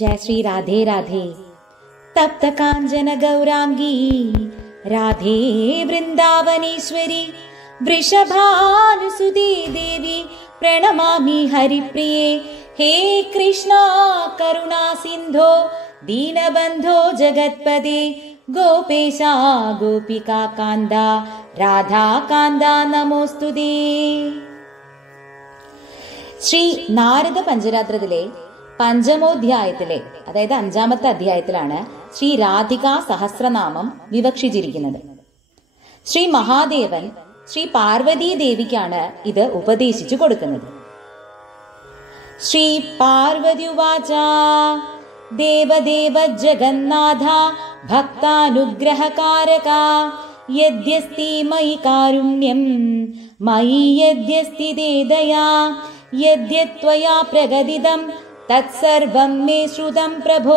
जय श्री राधे राधे। तप्त कांचन गौरांगी राधे वृंदावनेश्वरी वृषभानुसुते देवी प्रणमामि हरिप्रिये। हे कृष्णा करुणा सिंधो दीनबंधो जगत्पदे गोपेशा गोपिका कांदा राधा कांदा नमोस्तुते। ശ്രീ നാരദ പഞ്ചരാത്രത്തിലെ പഞ്ചമോധ്യായത്തിലെ അതായത് 5ാമത്തെ അധ്യായത്തിലാണ് ശ്രീ രാധികാ സഹസ്രനാമം വിവക്ഷിച്ചിരിക്കുന്നത്. ശ്രീ മഹാദേവൻ ശ്രീ പാർവതീ ദേവിക്കാണ് ഇത് ഉപദേശിച്ചു കൊടുക്കുന്നത്. ശ്രീ പാർവതിവാച ദേവദേവ ജഗന്നാഥ ഭക്താനുഗ്രഹകാരക യദ്യസ്തി മയി കാരുണ്യം മയി യദ്യസ്തി ദയാ യദ്യത്വയാ പ്രഗതിദം തത്സർവം മേ ശ്രുതം പ്രഭോ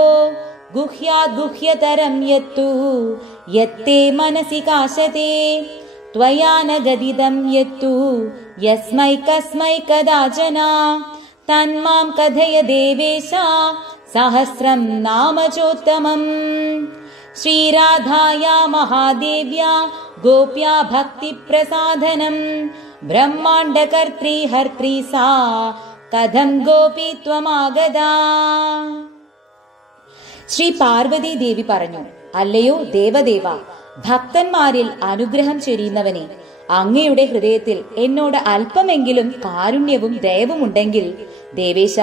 ഗുഹ്യാദ് ഗുഹ്യതരം യത്തു യത്തേ മനസി കാശതേ ത്വയാ ന ഗദിദം യത്തു യസ്മൈ കസ്മൈ കദാചന തന്മാം കഥയ ദേവേശ സഹസ്രം നാമചോത്തമം. ശ്രീരാധായാ മഹാദേവ്യാ ഗോപ്യാ ഭക്തി പ്രസാധനം ബ്രഹ്മാണ്ഡകർत्री ഹർत्री സാ കഥം ഗോപി ത്വമാഗതാ. ശ്രീ പാർവതി ദേവി പറഞ്ഞു, അല്ലയോ ദേവദേവ, ഭക്തന്മാരിൽ അനുഗ്രഹം ചൊരിയുന്നവനെ, അങ്ങയുടെ ഹൃദയത്തിൽ എന്നോട് അല്പമെങ്കിലും കാരുണ്യവും ദയവും ഉണ്ടെങ്കിൽ ദേവേശ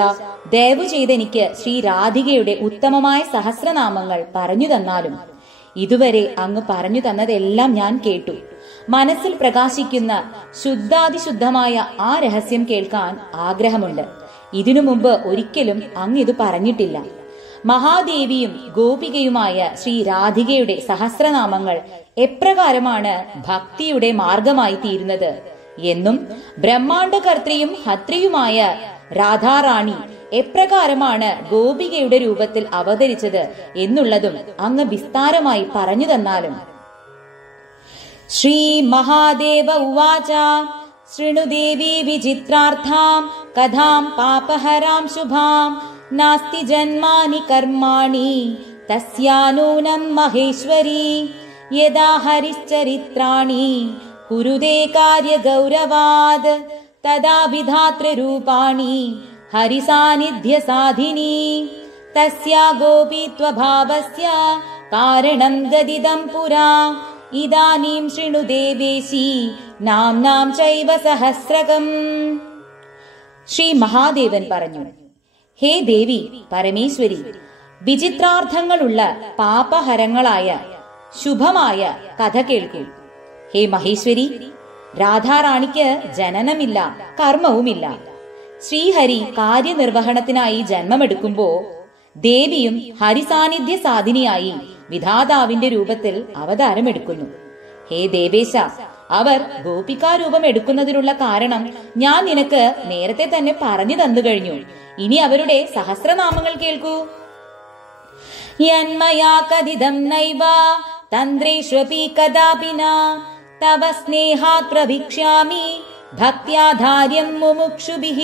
ദയവു ചെയ്തെനിക്ക് ശ്രീ രാധികയുടെ ഉത്തമമായ സഹസ്രനാമങ്ങൾ പറഞ്ഞു തന്നാലും. ഇതുവരെ അങ്ങ് പറഞ്ഞു തന്നതെല്ലാം ഞാൻ കേട്ടു. മനസ്സിൽ പ്രകാശിക്കുന്ന ശുദ്ധാതിശുദ്ധമായ ആ രഹസ്യം കേൾക്കാൻ ആഗ്രഹമുണ്ട്. ഇതിനു മുമ്പ് ഒരിക്കലും അങ്ങ് ഇത് പറഞ്ഞിട്ടില്ല. മഹാദേവിയും ഗോപികയുമായ ശ്രീ രാധികയുടെ സഹസ്രനാമങ്ങൾ എപ്രകാരമാണ് ഭക്തിയുടെ മാർഗമായി തീരുന്നത് എന്നും ബ്രഹ്മാണ്ഡകർത്തിയും ഹത്രിയുമായ രാധാറാണി എപ്രകാരമാണ് ഗോപികയുടെ രൂപത്തിൽ അവതരിച്ചത് എന്നുള്ളതും അങ്ങ് വിസ്താരമായി പറഞ്ഞു തന്നാലും. ശ്രീ മഹാദേവ ഉവാച ശൃണു ദേവി വിചിത്രാർത്ഥാം കഥാം പാപഹരാം ശുഭാം നാസ്തി ജന്മാനി കർമാണി തസ്യാനൂനം മഹേശ്വരി യദാ ഹരിശ്ചരിത്രാണി കുരുതേ കാര്യ ഗൗരവാദ് തദാ വിധാതൃരൂപാണി ഹരിസാന്നിധ്യ സാധിനി തസ്യാ ഗോപീത്വഭാവസ്യ കാരണം ഗദിദം പുരാ ഇദാനീം ശൃണു ദേവേശി നാംനാം ചൈവ സഹസ്രകം. ശ്രീ മഹാദേവൻ പറഞ്ഞു, ഹേ ദേവി പരമേശ്വരി, വിചിത്രാർത്ഥങ്ങളുള്ള പാപഹരങ്ങളായ ശുഭമായ കഥ കേൾക്കൂ. ഹേ മഹേശ്വരി, രാധാറാണിക്ക് ജനനമില്ല, കർമ്മവുമില്ല. ശ്രീഹരി കാര്യനിർവഹണത്തിനായി ജന്മമെടുക്കുമ്പോ ദേവിയും ഹരിസാന്നിധ്യ സാധിനിയായി വിധാതാവിന്റെ രൂപത്തിൽ അവതാരമെടുക്കുന്നു. ഹേ ദേവേശ, അവർ ഗോപികാരൂപം എടുക്കുന്നതിനുള്ള കാരണം ഞാൻ നിനക്ക് നേരത്തെ തന്നെ പറഞ്ഞു തന്നു കഴിഞ്ഞു. ഇനി അവരുടെ സഹസ്രനാമങ്ങൾ കേൾക്കൂ. യന്മയാ കദിദം നൈവ തന്ത്രേഷ്വപി കദാപി ന തവ സ്നേഹാത് പ്രവിക്ഷ്യാമി ഭക്ത്യാധാര്യം മുമുക്ഷുഭിഃ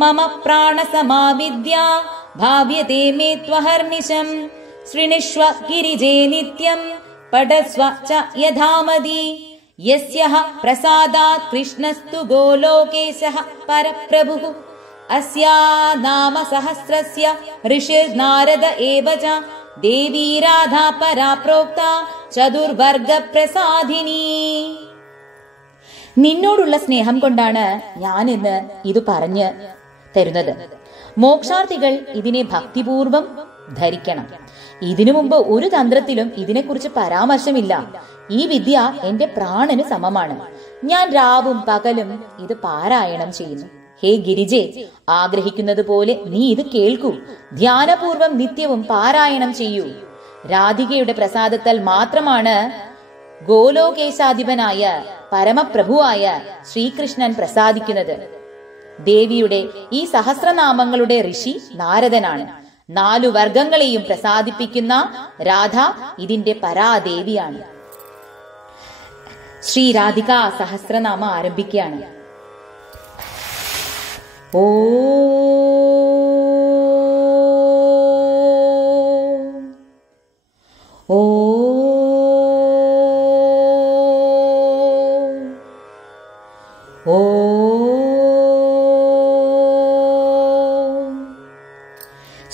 മമ പ്രാണസമാവിദ്യ ഭാവ്യതേ മേ ത്വഹർനിശം ശൃണിഷ്വ ഗിരിജേ നിത്യം പഠസ്വ ച യഥാമതി യസ്യഃ പ്രസാദാത് കൃഷ്ണസ്തു ഗോലോകേശഃ പരപ്രഭുഃ അസ്യാ നാമ സഹസ്രസ്യ ഋഷിർനാരദ ഏവ ച ദേവീ രാധാ പരാ പ്രോക്ത ചതുർവർഗ പ്രസാദിനി. നിന്നോടുള്ള സ്നേഹം കൊണ്ടാണ് ഞാൻ ഇന്ന് ഇത് പറഞ്ഞു തരുന്നത്. മോക്ഷാർത്ഥികൾ ഇതിനെ ഭക്തിപൂർവം ധരിക്കണം. ഇതിനു മുമ്പ് ഒരു തന്ത്രത്തിലും ഇതിനെക്കുറിച്ച് പരാമർശമില്ല. ഈ വിദ്യ എന്റെ പ്രാണന് സമമാണ്. ഞാൻ രാവും പകലും ഇത് പാരായണം ചെയ്യുന്നു. ഹേ ഗിരിജെ, ആഗ്രഹിക്കുന്നത് പോലെ നീ ഇത് കേൾക്കൂ. ധ്യാനപൂർവം നിത്യവും പാരായണം ചെയ്യൂ. രാധികയുടെ പ്രസാദത്താൽ മാത്രമാണ് ഗോലോകേശാധിപനായ പരമപ്രഭുവായ ശ്രീകൃഷ്ണൻ പ്രസാദിക്കുന്നത്. ദേവിയുടെ ഈ സഹസ്രനാമങ്ങളുടെ ഋഷി നാരദനാണ്. 4 വർഗങ്ങളെയും പ്രസാദിപ്പിക്കുന്ന രാധ ഇതിന്റെ പരാദേവിയാണ്. ശ്രീ രാധിക സഹസ്രനാമ ആരംഭിക്കുകയാണ്. ഓ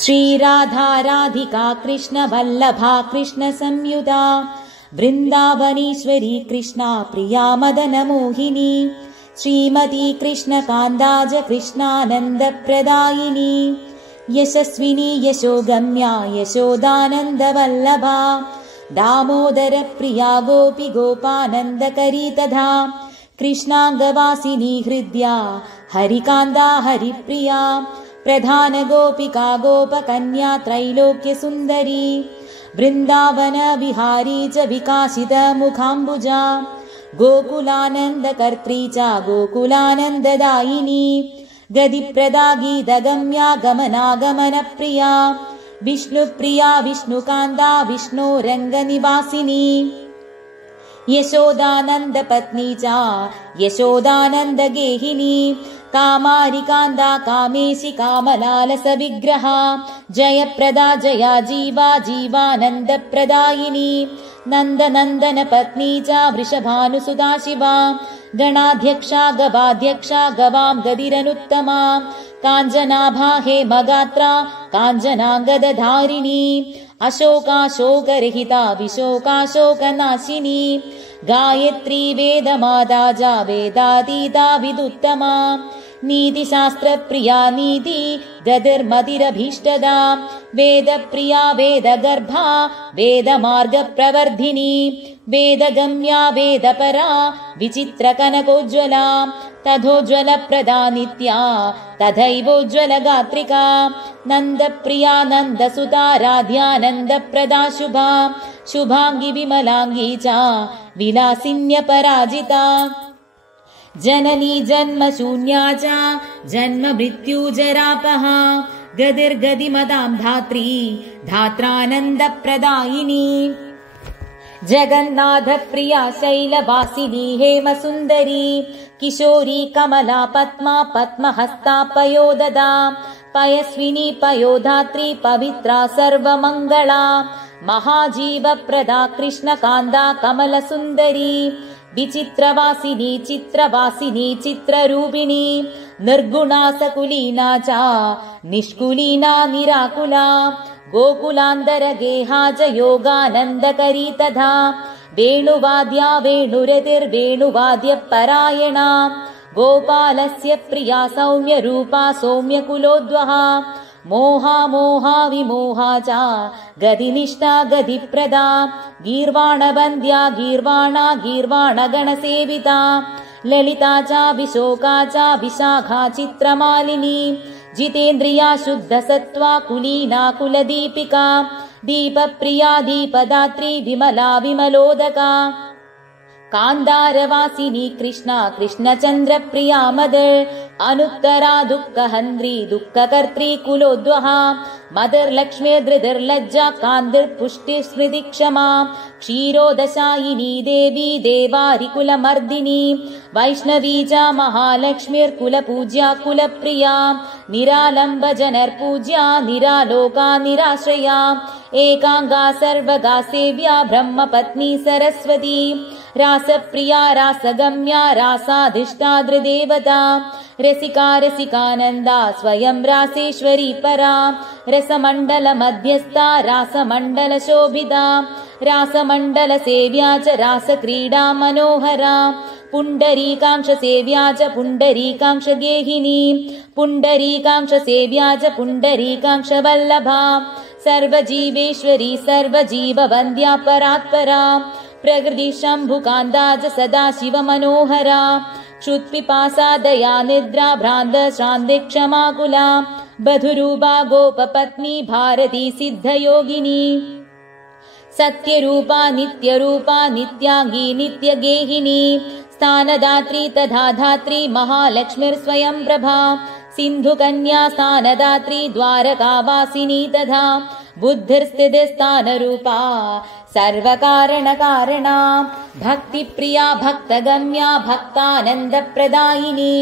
श्रीराधा राधिका कृष्ण वल्लभा कृष्ण संयुता वृन्दावनीश्वरी कृष्णा प्रिया मदन मोहिनी श्रीमती कृष्ण कान्दाज कृष्णानन्द प्रदायिनी यशस्विनी यशोगम्या यशोदानन्द वल्लभा दामोदर प्रिया गोपी गोपानन्दकरी तथा कृष्णाङ्गवासिनी हृद्या हरिकान्दा हरिप्रिया प्रधान गोपिका गोपकन्या त्रैलोक्य सुन्दरी वृन्दावन विहारी च विकासित मुखाम्बुजा गोकुलानन्दकर्त्री च गोकुलानन्ददायिनी गदिप्रदा गीतगम्या गमनागमनप्रिया विष्णुप्रिया विष्णुकान्दा विष्णोरङ्गनिवासिनी यशोदानन्द पत्नी च यशोदानन्द गेहिनी कामारिकान्दा कामेशि कामलालस विग्रहा जयप्रदा जया जीवा जीवानन्द प्रदायिनी नन्दनन्दन पत्नी च वृषभानुसुता शिवा गणाध्यक्षा गवाध्यक्षा गवां गदिरनुत्तमा काञ्जनाभा हेमगात्रा काञ्जनाङ्गदधारिणी अशोकाशोकरहिता विशोकाशोकनाशिनी गायत्री वेदमादाजा वेदातीता विदुत्तमा नीतिशास्त्रप्रिया नीति गतिर्मतिरभीष्टदा वेदप्रिया वेदगर्भा वेदमार्गप्रवर्धिनी वेदगम्या वेदपरा विचित्रकनकोज्ज्वला तथोज्ज्वलप्रदा नित्या तथैवोज्ज्वलगात्रिका नन्दप्रिया नन्दसुता राध्यानन्दप्रदा शुभा शुभाङ्गी विमलाङ्गी च विलासिन्यपराजिता जननी जन्मशून्या च जन्म मृत्युजरापहा गदिर्गदिमदां धात्री धात्रानन्दप्रदायिनी जगन्नाथ प्रिया शैलवासिनी हेमसुन्दरी किशोरी कमला पद्मा पद्महस्ता पयोददा पयस्विनी पयोधात्री पवित्रा सर्वमङ्गला महाजीवप्रदा कृष्णकान्दा कमलसुन्दरी विचित्रवासिनी चित्रवासिनी चित्ररूपिणी निर्गुणा सकुलीना च निष्कुलीना निराकुला गोकुलान्दर गेहा च योगानन्दकरी तथा वेणुवाद्या वेणुरतिर्वेणुवाद्यपरायणा गोपालस्य प्रिया सौम्यरूपा सौम्यकुलोद्वहा मोहा मोहा विमोहा च गदिनिष्ठा गदिप्रदा गीर्वाणवन्द्या गीर्वाणा गीर्वाणगणसेविता ललिता च विशोका च विशाखा चित्रमालिनी जितेन्द्रिया शुद्धसत्त्वा कुलीना कुलदीपिका दीपप्रिया दीपदात्री विमला विमलोदका कान्दारवासिनी कृष्णा कृष्णचन्द्रप्रिया मदर् अनुत्तरा दुःखहन्त्री दुःखकर्त्री कुलोद्वहा मदर्लक्ष्मीर्धृतिर्लज्जा कान्तिर्पुष्टिस्मृतिक्षमा क्षीरोदशायिनी देवी देवारिकुलमर्दिनी वैष्णवी च महालक्ष्मीर्कुलपूज्या कुलप्रिया निरालम्बजनर्पूज्या निरालोका निराश्रया एकाङ्गा सर्वगा सेव्या ब्रह्मपत्नी सरस्वती रासप्रिया रासगम्या रासाधिष्ठादृदेवता रसिका रसिकानन्दा स्वयं रासेश्वरी परा रसमण्डल मध्यस्था रासमण्डल शोभिता रासमण्डल सेव्या च रासक्रीडा मनोहरा पुण्डरीकांश सेव्या च पुण्डरीकांश गेहिनी पुण्डरीकांश सेव्या च पुण्डरीकांश वल्लभा सर्वजीवेश्वरी सर्वजीववन्द्या परात्परा प्रकृति शम्भुकान्दा च सदा शिव मनोहरा क्षुत्पिपासा दया निद्रा भ्रान्त शान्ति क्षमाकुला बधुरूपा गोपपत्नी भारती सिद्धयोगिनी सत्यरूपा नित्याङ्गी नित्यगेहिनी स्थानदात्री तथा धात्री महालक्ष्मीर्स्वयं प्रभा सिन्धुकन्या स्थानदात्री द्वारकावासिनी तथा बुद्धिर्स्थितिस्थानरूपा सर्वकारणकारणा भक्तिप्रिया भक्तगम्या भक्तानन्दप्रदायिनी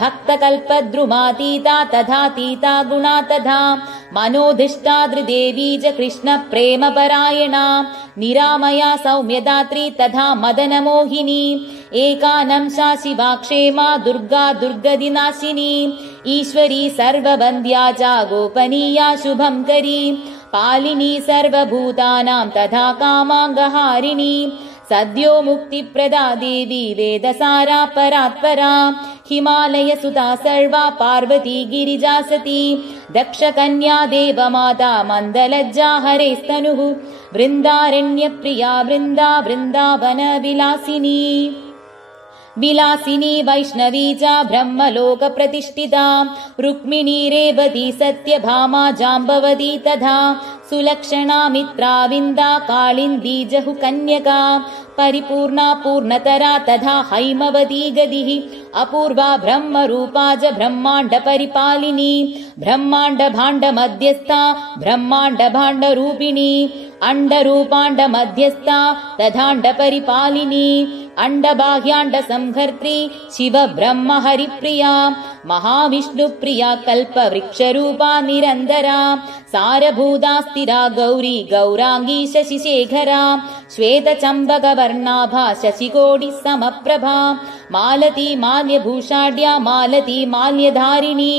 भक्तकल्पद्रुमातीता तथातीता गुणा तथा मनोधिष्ठादृदेवी च कृष्णप्रेमपरायणा निरामया सौम्यदात्री तथा मदनमोहिनी एकानंसा शिवा क्षेमा दुर्गा दुर्गदिनाशिनी ईश्वरी सर्ववन्द्या च गोपनीया शुभंकरी पालिनी सर्वभूतानां तथा कामांगहारिणी सद्यो मुक्तिप्रदा देवी वेदसारा परात्परा हिमालय सुता सर्वा पार्वती गिरिजा सती दक्षकन्या देवमाता मन्दलज्जा हरेस्तनुः वृन्दारण्यप्रिया वृन्दावन विलासिनी विलासिनी वैष्णवी च ब्रह्मलोक प्रतिष्ठिता रुक्मिणी रेवती सत्यभामा जाम्बवती तथा सुलक्षणा मित्रा विन्दा कालिन्दी जहु कन्यका परिपूर्णा पूर्णतरा तथा हैमवती गतिः अपूर्वा ब्रह्मरूपा च ब्रह्माण्ड परिपालिनी ब्रह्माण्ड भाण्ड मध्यस्था ब्रह्माण्ड भाण्ड रूपिणी अण्डरूपाण्ड मध्यस्था तथाण्ड परिपालिनी अण्डबाह्याण्ड संहर्त्री शिव ब्रह्म हरिप्रिया महाविष्णुप्रिया कल्पवृक्षरूपा निरन्तरा सारभूता स्थिरा गौरी गौरांगी शशिशेखरा श्वेतचम्बकवर्णाभा शशिकोटि समप्रभा मालती माल्यभूषाढ्या मालती माल्यधारिणी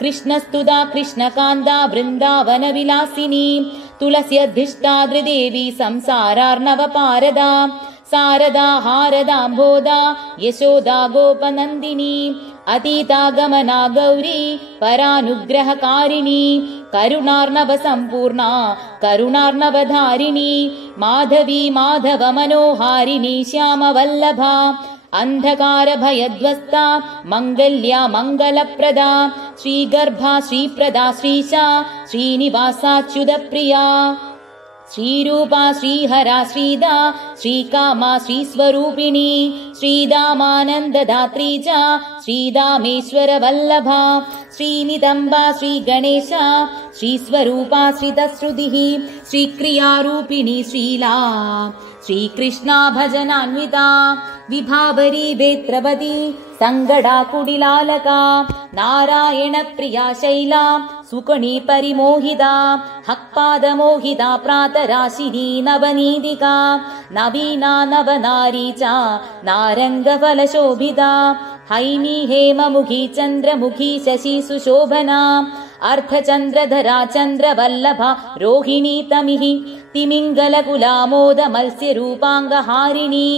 कृष्णस्तुता कृष्णकान्ता वृन्दावन विलासिनी तुलस्यधिष्ठाद्रिदेवी संसारार्णवपारदा शारदा हारदाम्भोदा यशोदा गोपनन्दिनी अतीता गमना गौरी परानुग्रहकारिणी करुणार्णव सम्पूर्णा करुणार्णवधारिणी माधवी माधव मनोहारिणी श्यामवल्लभा अंधकार भयध्वस्ता मंगल्या मंगलप्रदा श्रीगर्भा श्रीप्रदा श्रीशा श्रीनिवासाच्युतप्रिया श्रीरूपा श्रीहरा श्रीदा श्रीकामा श्रीस्वरूपिणी श्रीदामानन्ददात्री च श्रीदामेश्वर वल्लभा श्रीनितम्बा श्रीगणेशा श्रीस्वरूपा श्रितश्रुतिः श्रीक्रियारूपिणी श्रीला श्रीकृष्णा भजनान्विता विभावरी वेत्रवती संगडा कुडिलालका नारायण प्रिया शैला सुकणी परिमोहिता हक्पादमोहिता प्रातराशिनी नवनीतिका नवीना नवनारी च नारङ्गफलशोभिता हैनी हेममुखी चन्द्रमुखी शशि सुशोभना अर्धचन्द्रधरा चन्द्रवल्लभा रोहिणी तमिः तिमिङ्गलकुलामोद मत्स्यरूपाङ्गहारिणी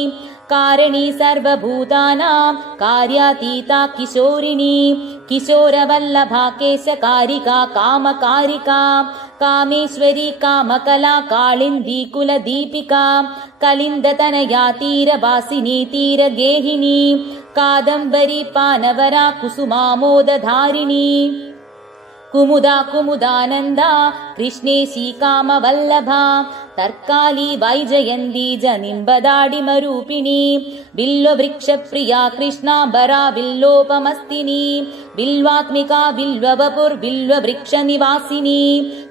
कारिणी सर्वभूतानां कार्यातीता किशोरिणी किशोरवल्लभा केशकारिका कामकारिका कामेश्वरी कामकला कालिन्दी कुलदीपिका कलिन्दतनया तीरवासिनी तीरगेहिनी कादम्बरी पानवरा कुसुमामोदधारिणी कुमुदा कुमुदानन्दा कृष्णेशी कामवल्लभा तर्काली वैजयन्ती जनिम्बदाडिमरूपिणी बिल्ववृक्षप्रिया कृष्णाम्बरा बिल्लोपमस्तिनी बिल्वात्मिका बिल्ववपुर्बिल्ववृक्षनिवासिनी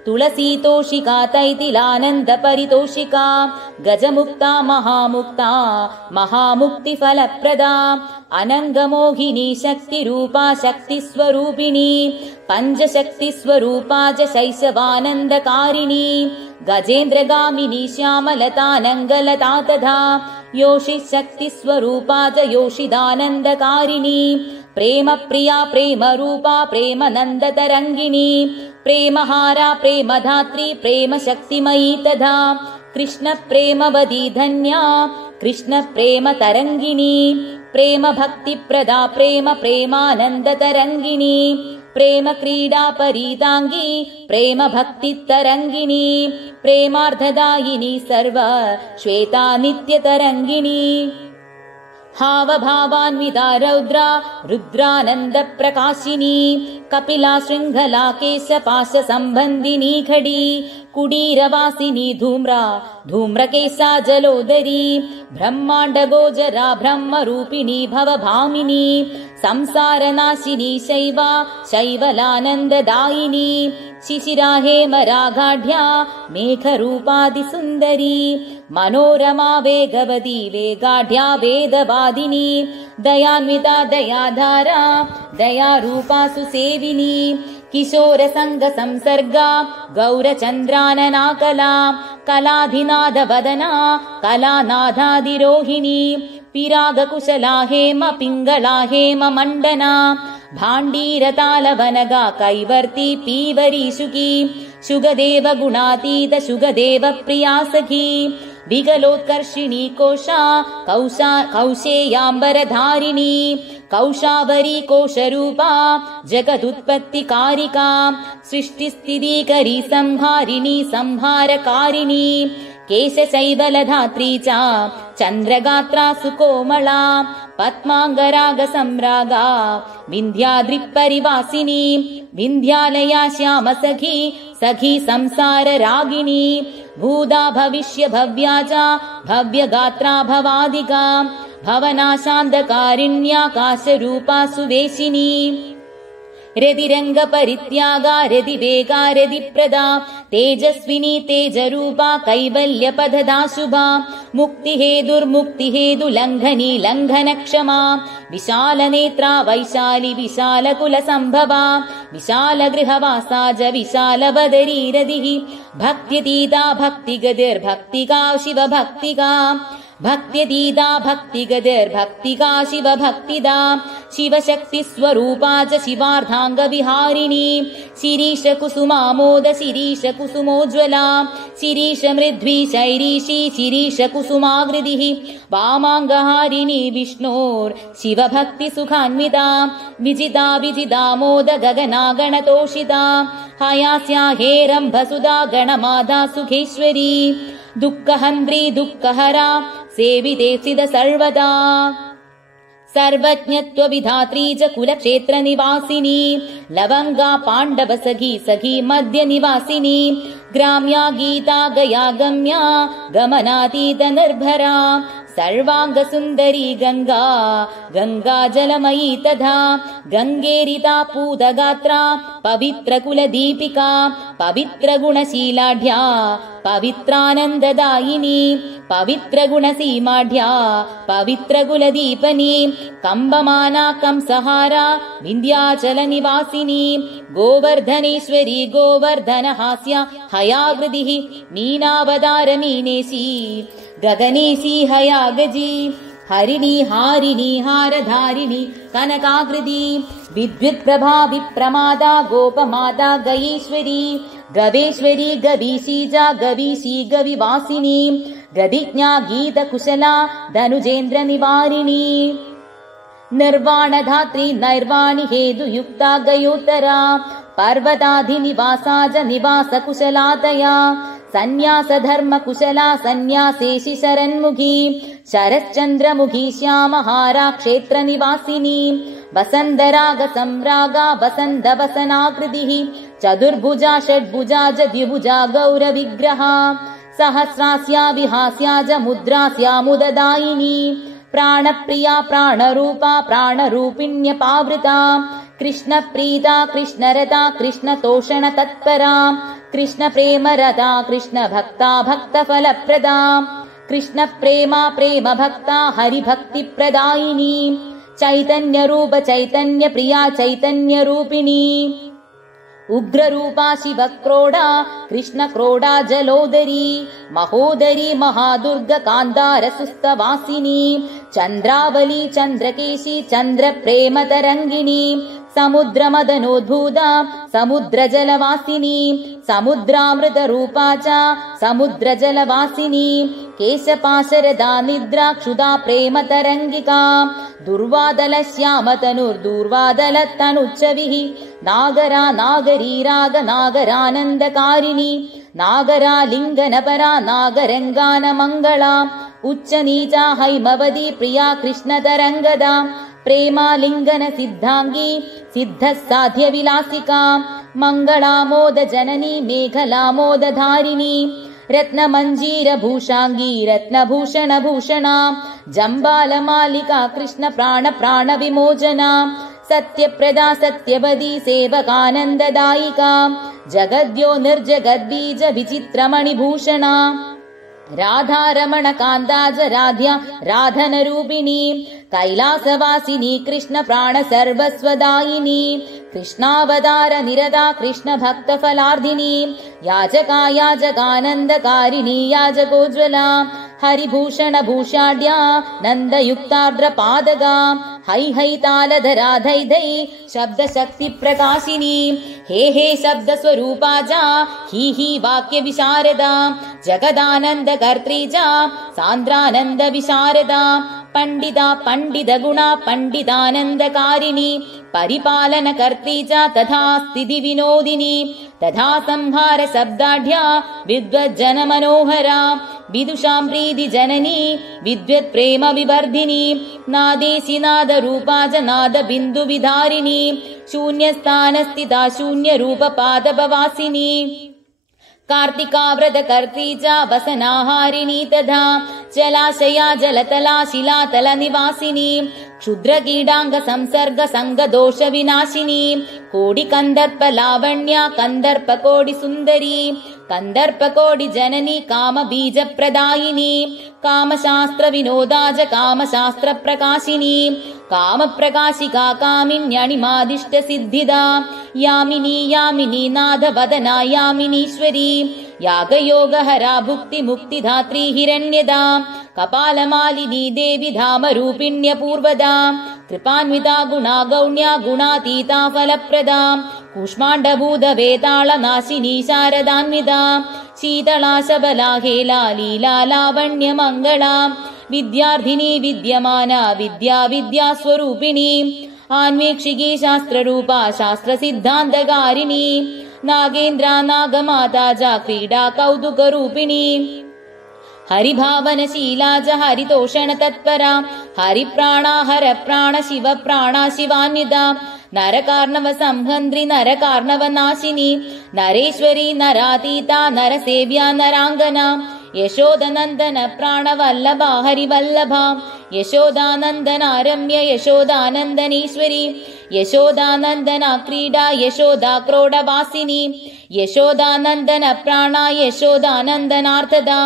तुलसीतोषिका तैतिलानन्दपरितोषिका गजमुक्ता महामुक्ता महामुक्तिफलप्रदा अनङ्गमोहिनी शक्तिरूपा शक्तिस्वरूपिणी पञ्चशक्तिस्वरूपा च शैशवानन्दकारिणी गजेन्द्रगामिनी श्यामलतानङ्गलता तथा योषिशक्तिस्वरूपा च योषिदानन्दकारिणी प्रेमप्रिया प्रेमरूपा प्रेमनन्दतरङ्गिणी प्रेमहारा प्रेमधात्री प्रेमशक्तिमयी तथा कृष्णप्रेमवदी धन्या कृष्णप्रेमतरङ्गिणी प्रेमभक्तिप्रदा प्रेम प्रेमानन्दतरङ्गिणी प्रेम क्रीडा परितांगी प्रेम भक्तितरङ्गिणी प्रेमार्धदायिनी सर्व श्वेता नित्यतरङ्गिणी हावभावान्विता रौद्रा रुद्रानन्द प्रकाशिनी कपिला शृङ्खला केशपाश सम्बन्धिनी खडी कुडीरवासिनी धूम्रा धूम्रकेशा जलोदरी ब्रह्माण्ड गोचरा ब्रह्मरूपिणी भवभामिनी संसारनाशिनी शैवा शैवलानन्ददायिनी शिशिरा हेमरागाढ्या मेघरूपादिसुन्दरी मनोरमा वेगवती वेगाढ्या वेदवादिनी दयान्विता दयाधारा दयारूपा सुसेविनी किशोरसङ्ग संसर्गा गौरचन्द्रानना कला कलाधिनाद वदना कलानादादिरोहिणी पिरागकुशला हेम पिङ्गला हेम मण्डना भाण्डीरतालवनगा कैवर्ती पीवरी शुकी शुगदेव गुणातीत शुगदेव प्रिया सखी विगलोत्कर्षिणी कोशा कौशेयाम्बरधारिणी कौशावरी कोशरूपा जगदुत्पत्तिकारिका सृष्टिस्थितिकरी संहारिणी संहारकारिणी केशशैवलधात्री च चन्द्रगात्रा सुकोमला पद्माङ्गरागसम्रागा विन्ध्याद्रिपरिवासिनी विन्ध्यालया श्यामसखी सखी संसाररागिणी भूदा भविष्य भव्या च भव्यगात्रा भवादिका भवनाशान्धकारिण्याकाशरूपा सुवेशिनी रतिरङ्गपरित्यागा रतिवेगा रतिप्रदा तेजस्विनी तेजरूपा कैवल्यपददा शुभा मुक्तिहेतुर्मुक्तिहेतुलङ्घनी लङ्घनक्षमा विशालनेत्रा वैशाली विशालकुलसम्भवा विशालगृहवासा च विशालबदरी रतिः भक्त्यतीता भक्तिगतिर्भक्तिका शिवभक्तिका भक्त्यतीता भक्तिगतिर्भक्तिका शिवभक्तिदा शिवशक्तिस्वरूपा च शिवार्धाङ्गविहारिणी शिरीशकुसुमामोद शिरीशकुसुमोज्ज्वला शिरीशमृद्वी शैरीशी शिरीशकुसुमाकृतिः वामाङ्गहारिणी विष्णोर् शिवभक्तिसुखान्विता विजिता विजितामोद गगना गणतोषिता हयास्या हेरम्भसुधा गणमाधा सुखेश्वरी दुःखहन्त्री दुःखहरा सेवितेऽप्सिद सर्वदा सर्वज्ञत्वविधात्री च कुलक्षेत्रनिवासिनी लवङ्गा पाण्डवसखी सखी मध्यनिवासिनी ग्राम्या गीता गया गम्या गमनातीत निर्भरा सर्वाङ्गसुन्दरी गङ्गा गङ्गाजलमयी तथा गङ्गेरिता पूतगात्रा पवित्रकुलदीपिका पवित्रगुणशीलाढ्या पवित्रानन्ददायिनी पवित्रगुणसीमाढ्या पवित्रकुलदीपनी कम्बमाना कंसहारा विन्ध्याचलनिवासिनी गोवर्धनेश्वरी गोवर्धनहास्या हयाकृतिः मीनावतार मीनेशी गगनेशी हयागजी हरिणी हारिणी हारधारिणी कनकाकृति विद्युत्प्रभा विप्रमादा गोपमाता गयेश्वरी गवेश्वरी गवीशीजा गवीशी गविवासिनी गदिज्ञा गीतकुशला धनुजेन्द्रनिवारिणी निर्वाणधात्री नैर्वाणि हेतुयुक्ता गयोत्तरा पर्वताधिनिवासा च निवासकुशलातया सन्न्यासधर्मकुशला सन्न्यासेशि शरन्मुखी शरश्चन्द्रमुखी श्यामहारा क्षेत्रनिवासिनी वसन्दरागसम्रागा वसन्दवसनाकृतिः चतुर्भुजा षड्भुजा च द्विभुजा गौरविग्रहा सहस्रास्या विहास्या च मुद्रास्या मुददायिनी प्राणप्रिया प्राणरूपा प्राणरूपिण्यपावृता कृष्णप्रीता कृष्णरता कृष्णतोषण तत्परा कृष्णप्रेमरता कृष्णभक्ता भक्तफलप्रदा कृष्णप्रेमा प्रेमभक्ता हरिभक्तिप्रदायिनी चैतन्यरूप चैतन्यप्रिया चैतन्यरूपिणी उग्ररूपा शिवक्रोडा कृष्णक्रोडा जलोदरी महोदरी महादुर्गकान्तारसुस्तवासिनी चन्द्रावली चन्द्रकेशी चन्द्रप्रेमतरङ्गिणी समुद्रमदनोद्भूता समुद्रजलवासिनी समुद्रामृतरूपा च समुद्रजलवासिनी केशपाशरदा निद्रा क्षुधा प्रेमतरङ्गिका दुर्वादलश्यामतनुर्दुर्वादलतनुच्छविः नागरा नागरी राग नागरानन्दकारिणी नागरालिङ्गनपरा नागरङ्गानमङ्गला उच्चनीचा हैमवती प्रिया कृष्णतरङ्गदा प्रेमालिङ्गन सिद्धाङ्गी सिद्धः साध्यविलासिका मङ्गलामोद जननी मेघलामोदधारिणी रत्नमञ्जीरभूषाङ्गी रत्नभूषणभूषणा जम्बालमालिका कृष्ण प्राण प्राणविमोचना सत्यप्रदा सत्यवदी सेवकानन्ददायिका जगद्यो निर्जगद्बीज विचित्रमणिभूषणा राधारमण कान्दाज राध्या राधनरूपिणी कैलासवासिनी कृष्ण प्राण सर्वस्वदायिनी कृष्णावतार निरदा कृष्ण भक्तफलार्धिनी याजका याजकानन्दकारिणी याजकोज्ज्वला हरिभूषणभूषाढ्या नन्दयुक्तार्द्रपादगा है है तालधरा धै धै शब्दशक्तिप्रकाशिनी हे हे शब्दस्वरूपा जा हि वाक्यविशारदा जगदानन्दकर्त्री जा सान्द्रानन्दविशारदा पंडिता पंडितगुणा पंडितानन्दकारिणी परिपालनकर्त्री च तथा स्थितिविनोदिनी तथा संहारशब्दाढ्या विद्वज्जनमनोहरा विदुषां प्रीतिजननी विद्वत्प्रेमविवर्धिनी नादेशि नादरूपा च नादबिन्दुविधारिणी शून्यस्थानस्थिता शून्यरूपपादपवासिनी कार्तिकाव्रतकर्त्री च वसनाहारिणी तथा जलाशया जलतला शिलातलनिवासिनी क्षुद्रकीडाङ्ग संसर्ग संगदोष विनाशिनी कोडिकन्दर्पलावण्या कन्दर्पकोडिसुन्दरी कन्दर्पकोडिजननी कामबीजप्रदायिनी कामशास्त्रविनोदा च कामशास्त्रप्रकाशिनी कामप्रकाशिका कामिन्यणिमादिष्टसिद्धिदा यामिनी यामिनी नादवदना यामिनीश्वरी यागयोगहरा भुक्तिमुक्तिधात्री हिरण्यदा कपालमालिनी देवी धामरूपिण्यपूर्वदा कृपान्विता गुणा गौण्या गुणातीता फलप्रदा कूष्माण्डभूतवेतालनाशिनी शारदान्विता शीतला सबला हेला लीला लावण्यमङ्गला विद्यार्थिनी विद्यमाना विद्या विद्यास्वरूपिणी आन्वीक्षिकी शास्त्ररूपा शास्त्रसिद्धान्तकारिणी नागेन्द्रा नागमाता च क्रीडा कौतुकरूपिणी हरिभावनशीला च हरितोषण तत्परा हरिप्राणा हरप्राण शिवप्राणा शिवान्विता नरकार्णव संहन्त्री नरकार्णव नाशिनी नरेश्वरी नरातीता नरसेव्या नराङ्गना यशोदनन्दन प्राणवल्लभा हरिवल्लभा यशोदानन्दना रम्य यशोदानन्दनेश्वरी यशोदानन्दना क्रीडा यशोदा क्रोडवासिनी यशोदानन्दन प्राणा यशोदानन्दनार्थदा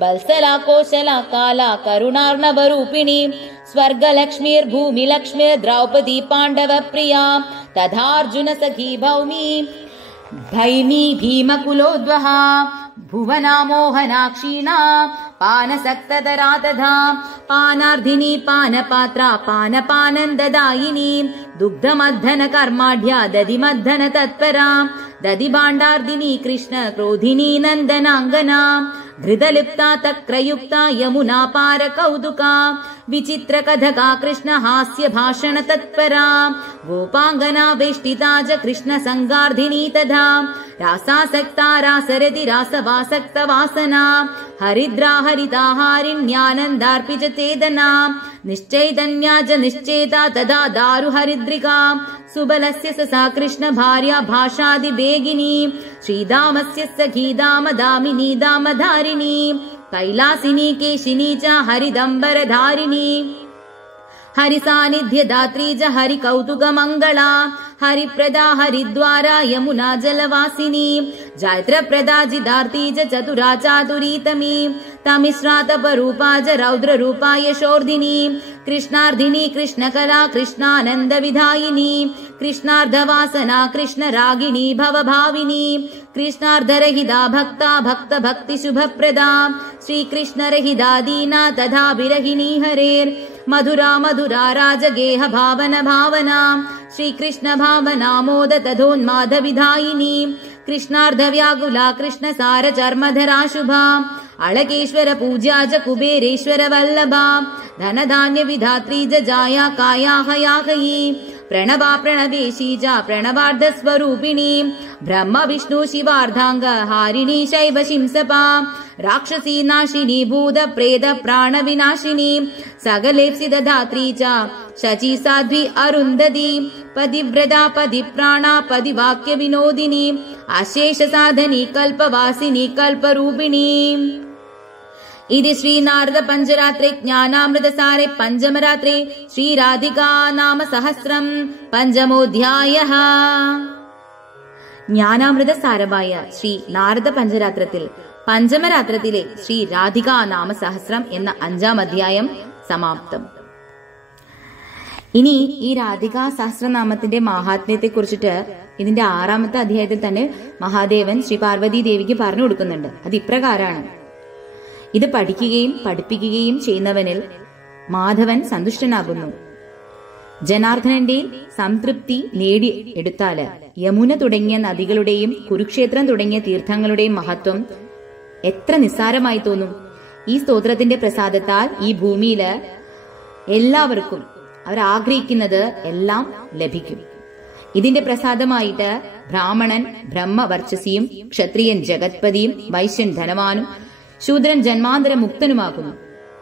बल्सला कोशला काला करुणार्णवरूपिणी स्वर्गलक्ष्मीर्भूमिलक्ष्मीर् द्रौपदी पाण्डवप्रिया तथार्जुन सखी भौमी धैमी भीमकुलोद्वहा भुवना मोहनाक्षीणा पानसक्तधरा तथा पानार्धिनी पानपात्रा पानपानन्ददायिनी दुग्धमद्धन कर्माढ्या दधिमद्धन तत्परा दधिभाण्डार्दिनी कृष्ण क्रोधिनी नन्दनाङ्गना धृतलिप्ता तक्रयुक्ता यमुना पार कौतुका विचित्र कथका कृष्ण हास्य भाषण तत्परा गोपाङ्गना वेष्टिता च कृष्ण संगार्धिनी तथा रासासक्ता रासरति रासवासक्त वासना हरिद्रा हरिताहारिण्यानन्दार्पित चेतना निश्चैतन्या च निश्चेता तदा दारु हरिद्रिका सुबलस्य सा कृष्ण भार्या भाषादिवेगिनी श्रीदामस्य सखी दाम दामिनी दामधारिणी कैलासिनी केशिनी च हरिदम्बरधारिणी हरिसान्निध्य दात्री च हरिकौतुकमङ्गला हरिप्रदा हरिद्वारा यमुना जलवासिनी जैत्रप्रदा जिदार्ती च चतुरा चातुरीतमी तमिश्रातपरूपा च रौद्ररूपा यशोर्धिनी कृष्णार्धिनी कृष्णकला कृष्णानन्दविधायिनी कृष्णार्धवासना कृष्णरागिणी भवभाविनी कृष्णार्धरहिता भक्ता भक्त भक्ति शुभप्रदा श्रीकृष्णरहिता दीना तथा विरहिणी हरेर् मधुरा मधुरा राजगेह भावन भावना श्रीकृष्ण भावना मोद तथोन्माद विधायिनी कृष्णार्ध व्याकुला कृष्ण सार चर्मधरा शुभा अळकेश्वर पूज्या च कुबेरेश्वर वल्लभा धन धान्य विधात्री च जाया काया हयाहयी प्रणवा प्रणवेशी च प्रणवार्ध स्वरूपिणी ब्रह्म विष्णु शिवार्धांग हारिणी शैव शिंसपा राक्षसी नाशिनी भूत प्रेत प्राण विनाशिनी सगलेप्सित धात्री च शची साध्वी अरुन्धती पतिव्रता पतिप्राणा पतिवाक्य विनोदिनी अशेष साधनी कल्पवासिनी कल्परूपिणी इति श्री नारद पंचरात्रे ज्ञानामृतसारे पंचमरात्रे श्री राधिका नाम सहस्रम पंचमोऽध्यायः ജ്ഞാനാമൃതസാരമായ ശ്രീ നാരദ പഞ്ചരാത്രത്തിൽ പഞ്ചമരാത്രത്തിലെ ശ്രീ രാധികാ നാമസഹസ്രം എന്ന 5-ാം അധ്യായം സമാപ്തം. ഇനി ഈ രാധികാ സഹസ്രനാമത്തിന്റെ മഹാത്മ്യത്തെ കുറിച്ചിട്ട് ഇതിന്റെ 6-ാമത്തെ അധ്യായത്തിൽ തന്നെ മഹാദേവൻ ശ്രീ പാർവതി ദേവിക്ക് പറഞ്ഞു കൊടുക്കുന്നുണ്ട്. അത് ഇപ്രകാരമാണ്: ഇത് പഠിക്കുകയും പഠിപ്പിക്കുകയും ചെയ്യുന്നവനിൽ മാധവൻ സന്തുഷ്ടനാകുന്നു. ജനാർദ്ദനന്റെ സംതൃപ്തി നേടിയെടുത്താല് യമുന തുടങ്ങിയ നദികളുടെയും കുരുക്ഷേത്രം തുടങ്ങിയ തീർത്ഥങ്ങളുടെയും മഹത്വം എത്ര നിസ്സാരമായി തോന്നും. ഈ സ്തോത്രത്തിന്റെ പ്രസാദത്താൽ ഈ ഭൂമിയില് എല്ലാവർക്കും അവരാഗ്രഹിക്കുന്നത് എല്ലാം ലഭിക്കും. ഇതിന്റെ പ്രസാദമായിട്ട് ബ്രാഹ്മണൻ ബ്രഹ്മവർച്ചസിയും ക്ഷത്രിയൻ ജഗത്പതിയും വൈശ്യൻ ധനവാനും ശൂദ്രൻ ജന്മാന്തര മുക്തനുമാകുന്നു.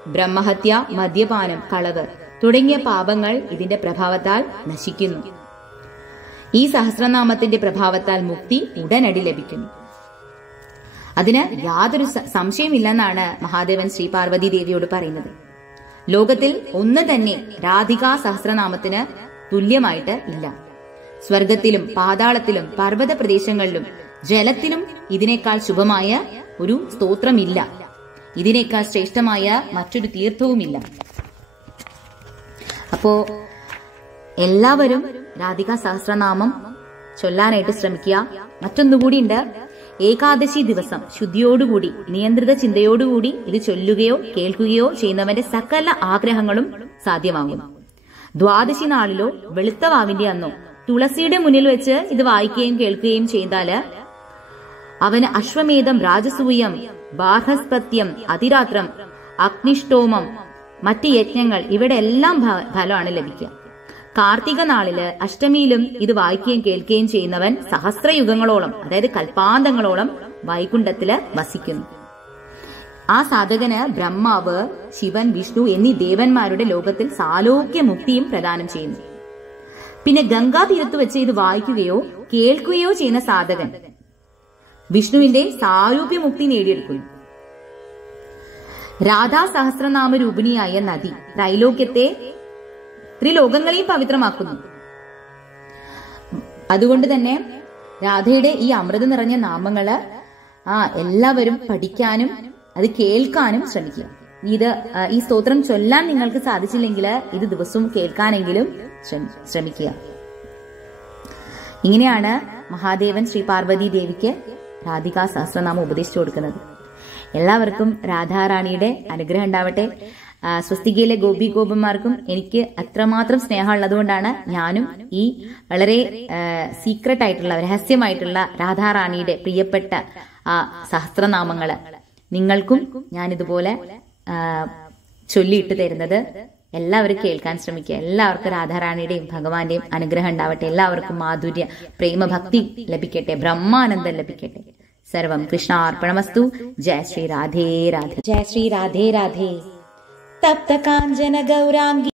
ബ്രഹ്മഹത്യ, മദ്യപാനം, കളവ് തുടങ്ങിയ പാപങ്ങൾ ഇതിന്റെ പ്രഭാവത്താൽ നശിക്കുന്നു. ഈ സഹസ്രനാമത്തിന്റെ പ്രഭാവത്താൽ മുക്തി ഉടനടി ലഭിക്കുന്നു. അതിന് യാതൊരു സംശയമില്ലെന്നാണ് മഹാദേവൻ ശ്രീ പാർവതി ദേവിയോട് പറയുന്നത്. ലോകത്തിൽ ഒന്ന് തന്നെ രാധികാ സഹസ്രനാമത്തിന് തുല്യമായിട്ട് ഇല്ല. സ്വർഗത്തിലും പാതാളത്തിലും പർവ്വത പ്രദേശങ്ങളിലും ജലത്തിലും ഇതിനേക്കാൾ ശുഭമായ ഒരു സ്തോത്രമില്ല. ഇതിനേക്കാൾ ശ്രേഷ്ഠമായ മറ്റൊരു തീർത്ഥവുമില്ല. അപ്പോ എല്ലാവരും രാധികാ സഹസ്രനാമം ചൊല്ലാനായിട്ട് ശ്രമിക്കുക. മറ്റൊന്നുകൂടി ഉണ്ട്. ഏകാദശി ദിവസം ശുദ്ധിയോടുകൂടി നിയന്ത്രിത ചിന്തയോടുകൂടി ഇത് ചൊല്ലുകയോ കേൾക്കുകയോ ചെയ്യുന്നവന്റെ സകല ആഗ്രഹങ്ങളും സാധ്യമാകും. ദ്വാദശി നാളിലോ വെളുത്ത വാവിന്റെ അന്നോ തുളസിയുടെ മുന്നിൽ വെച്ച് ഇത് വായിക്കുകയും കേൾക്കുകയും ചെയ്താല് അവന് അശ്വമേധം, രാജസൂയം, ബാർഹസ്പത്യം, അതിരാത്രം, അഗ്നിഷ്ടോമം, മറ്റ് യജ്ഞങ്ങൾ ഇവിടെ എല്ലാം ഫലമാണ് ലഭിക്കുക. കാർത്തിക നാളില് അഷ്ടമിയിലും ഇത് വായിക്കുകയും കേൾക്കുകയും ചെയ്യുന്നവൻ സഹസ്രയുഗങ്ങളോളം, അതായത് കൽപ്പാന്തങ്ങളോളം വൈകുണ്ഠത്തില് വസിക്കുന്നു. ആ സാധകന് ബ്രഹ്മാവ്, ശിവൻ, വിഷ്ണു എന്നീ ദേവന്മാരുടെ ലോകത്തിൽ സാലോക്യ മുക്തിയും പ്രദാനം ചെയ്യുന്നു. പിന്നെ ഗംഗാതീരത്ത് വെച്ച് ഇത് വായിക്കുകയോ കേൾക്കുകയോ ചെയ്യുന്ന സാധകൻ വിഷ്ണുവിന്റെ സാരൂപ്യ മുക്തി നേടിയെടുക്കുന്നു. രാധാ സഹസ്രനാമ രൂപിണിയായ നദി ത്രൈലോക്യത്തെ, ത്രിലോകങ്ങളെയും പവിത്രമാക്കുന്നു. അതുകൊണ്ട് തന്നെ രാധയുടെ ഈ അമൃത നിറഞ്ഞ നാമങ്ങള് എല്ലാവരും പഠിക്കാനും അത് കേൾക്കാനും ശ്രമിക്കുക. ഈ സ്തോത്രം ചൊല്ലാൻ നിങ്ങൾക്ക് സാധിച്ചില്ലെങ്കിൽ ഇത് ദിവസവും കേൾക്കാനെങ്കിലും ശ്രമിക്കുക. ഇങ്ങനെയാണ് മഹാദേവൻ ശ്രീ പാർവതി ദേവിക്ക് രാധികാ സഹസ്രനാമം ഉപദേശിച്ചു കൊടുക്കുന്നത്. എല്ലാവർക്കും രാധാറാണിയുടെ അനുഗ്രഹം ഉണ്ടാവട്ടെ. സ്വസ്തികയിലെ ഗോപി ഗോപന്മാർക്കും എനിക്ക് അത്രമാത്രം സ്നേഹമുള്ളതുകൊണ്ടാണ് ഞാനും ഈ വളരെ സീക്രട്ട് ആയിട്ടുള്ള, രഹസ്യമായിട്ടുള്ള രാധാറാണിയുടെ പ്രിയപ്പെട്ട ആ സഹസ്രനാമങ്ങള് നിങ്ങൾക്കും ഞാനിതുപോലെ ചൊല്ലിയിട്ട് തരുന്നത്. എല്ലാവരും കേൾക്കാൻ ശ്രമിക്കുക. എല്ലാവർക്കും രാധാറാണിയുടെയും ഭഗവാന്റെയും അനുഗ്രഹം ഉണ്ടാവട്ടെ. എല്ലാവർക്കും മാധുര്യ പ്രേമഭക്തി ലഭിക്കട്ടെ, ബ്രഹ്മാനന്ദം ലഭിക്കട്ടെ. സർവം കൃഷ്ണാർപ്പണമസ്തു. ജയ ശ്രീ രാധേ രാധേ. ജയ ശ്രീ രാധേ രാധേ. തപ്ത കാഞ്ചന ഗൗരാംഗി